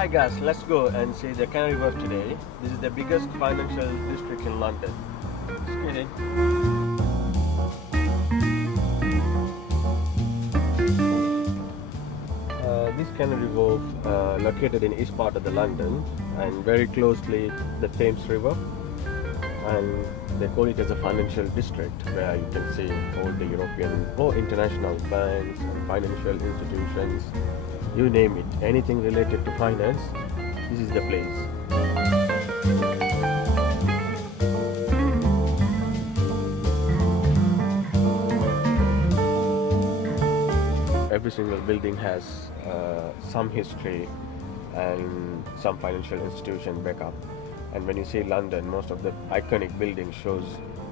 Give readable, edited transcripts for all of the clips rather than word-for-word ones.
Hi guys, let's go and see the Canary Wharf today. This is the biggest financial district in London. Just kidding. This Canary Wharf located in east part of the London and very closely the Thames River, and they call it as a financial district where you can see all the European or international banks and financial institutions. You name it, anything related to finance, this is the place. Every single building has some history and some financial institution backup. And when you see London, most of the iconic building shows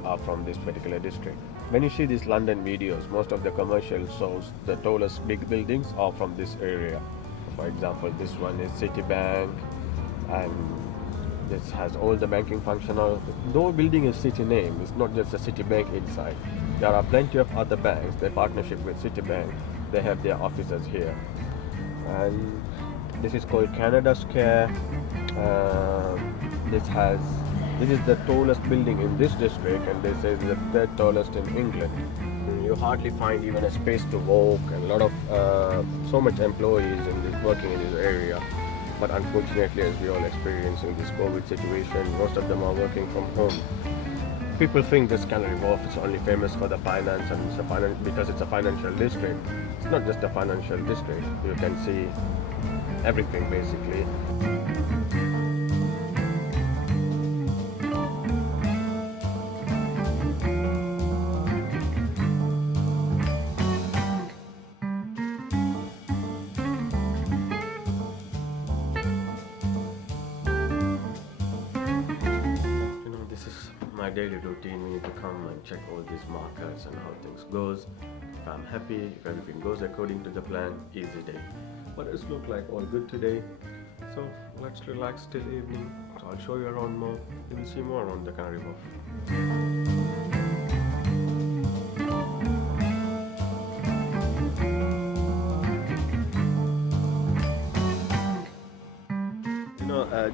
are from this particular district. When you see these London videos, most of the commercial shows, the tallest big buildings are from this area. For example, this one is Citibank, and this has all the banking functional. Though building is city name, it's not just a Citibank inside. There are plenty of other banks, their partnership with Citibank, they have their offices here. And this is called Canada Square. This is the tallest building in this district, and this is the third tallest in England. You hardly find even a space to walk, and a lot of so much employees working in this area. But unfortunately, as we all experiencing this COVID situation, most of them are working from home. People think this Canary Wharf is only famous for the finance, and because it's a financial district. It's not just a financial district. You can see everything basically. My daily routine, we need to come and check all these markers and how things goes. If I'm happy, if everything goes according to the plan, easy day. But it's look like all good today, so let's relax till evening. So I'll show you around more. You will see more around the Canary Wharf.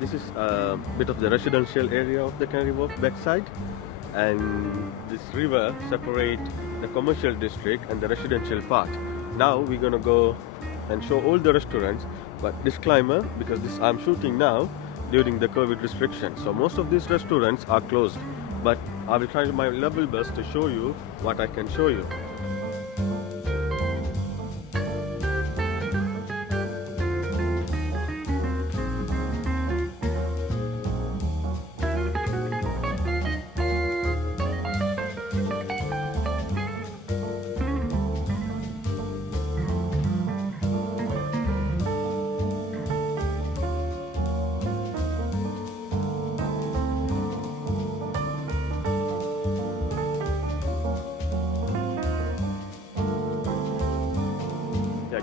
This is a bit of the residential area of the Canary Wharf backside, and this river separates the commercial district and the residential part. Now we're gonna go and show all the restaurants, but disclaimer, because I'm shooting now during the COVID restrictions, so most of these restaurants are closed, but I will try my level best to show you what I can show you.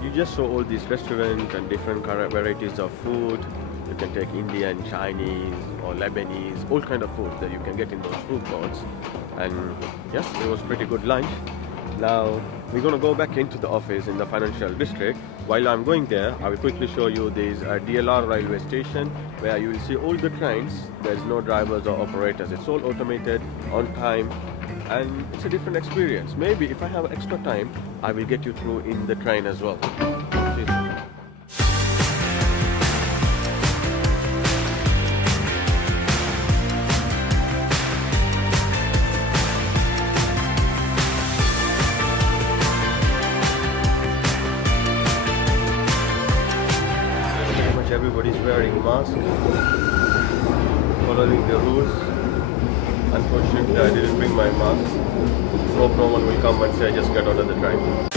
You just saw all these restaurants and different varieties of food. You can take Indian, Chinese or Lebanese, all kind of food that you can get in those food courts. And yes, it was pretty good lunch. Now we're going to go back into the office in the financial district. While I'm going there, I will quickly show you this DLR railway station, where you will see all the trains. There's no drivers or operators. It's all automated, on time, and it's a different experience. Maybe if I have extra time, I will get you through in the train as well. everybody's wearing masks, following the rules. Unfortunately, I didn't bring my mask. Hope no one will come and say I just got out of the train.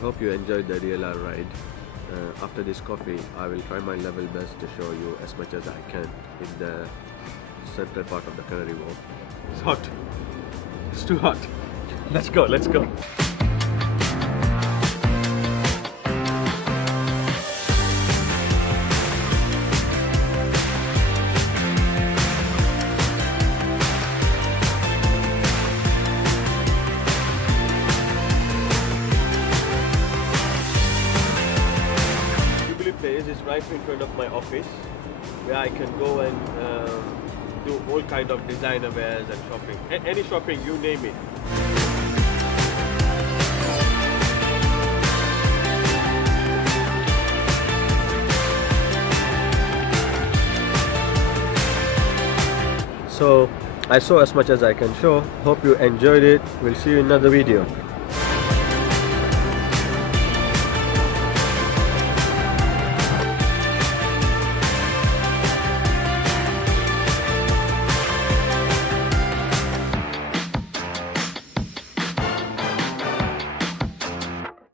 Hope you enjoyed the DLR ride. After this coffee, I will try my level best to show you as much as I can in the central part of the Canary Wharf. It's hot. It's too hot. Let's go, let's go. Place is right in front of my office, where I can go and do all kind of designer wares and shopping. Any shopping, you name it. So I saw as much as I can show. Hope you enjoyed it. We'll see you in another video.